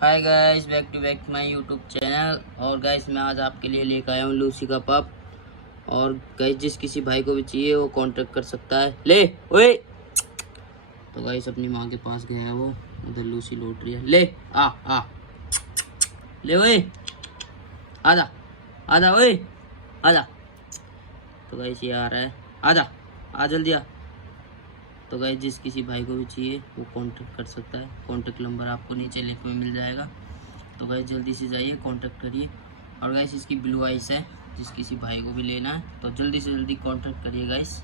Hi guys, back to back my YouTube channel. और guys मैं आज आपके लिए लेकर आया हूँ लूसी का पप। और गाइस जिस किसी भाई को भी चाहिए वो कांटेक्ट कर सकता है। ले ओए। तो गाइस अपनी माँ के पास गए हैं वो, उधर लूसी लौट रही है। ले आ आ ले ओए, आजा आजा ओए आजा। तो गाइस ये आ रहा है, आजा आ जल्दी आ। तो गाइस जिस किसी भाई को भी चाहिए वो कांटेक्ट कर सकता है। कांटेक्ट नंबर आपको नीचे लिंक में मिल जाएगा। तो गाइस जल्दी से जाइए, कांटेक्ट करिए। और गाइस इसकी ब्लू आइस है, जिस किसी भाई को भी लेना है तो जल्दी से जल्दी कांटेक्ट करिए गाइस।